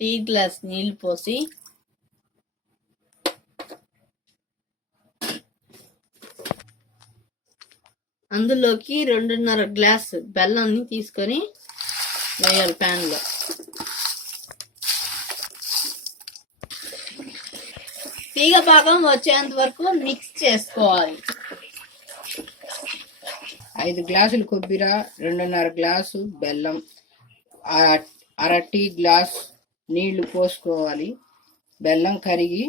Tea glass నీళ్ళు పోసి అందులోకి 2.5 గ్లాసు బెల్లాన్ని తీసుకొని వేయాలి ప్యాన్లో. తీగ పాకం వచ్చేంత వరకు మిక్స్ చేసుకోవాలి. 5 గ్లాసులు కొబ్బరి, 2.5 గ్లాసు బెల్లం, అర టీ గ్లాస్ నీళ్లు పోసుకోవాలి. బెల్లం కరిగి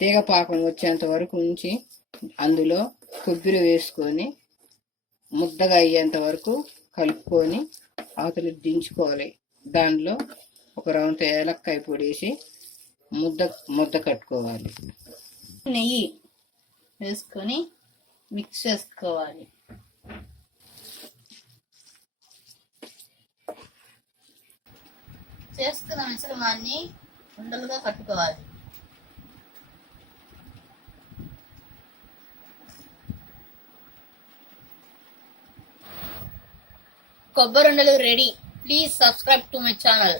తీగ పాకం వచ్చేంత వరకు ఉంచి అందులో కొబ్బరి వేసుకొని ముద్దగా అయ్యేంత వరకు కలుపుకొని అవతల దించుకోవాలి. దానిలో ఒక రౌండ్ ఏలక్కాయ పొడి వేసి ముద్ద కట్టుకోవాలి. నెయ్యి వేసుకొని మిక్స్ చేసుకోవాలి. చేసుకున్న మిశ్రమాన్ని ఉండలుగా కట్టుకోవాలి. కొబ్బరి ఉండలు ready. Please subscribe to my channel.